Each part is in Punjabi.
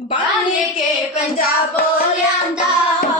ਬਣ ਕੇ ਪੰਜਾਬੋ ਲਿਆਂਦਾ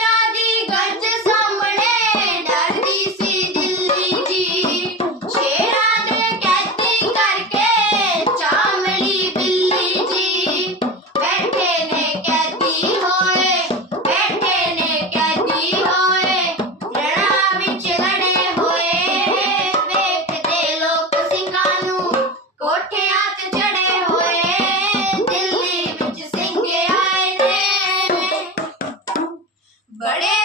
बड़े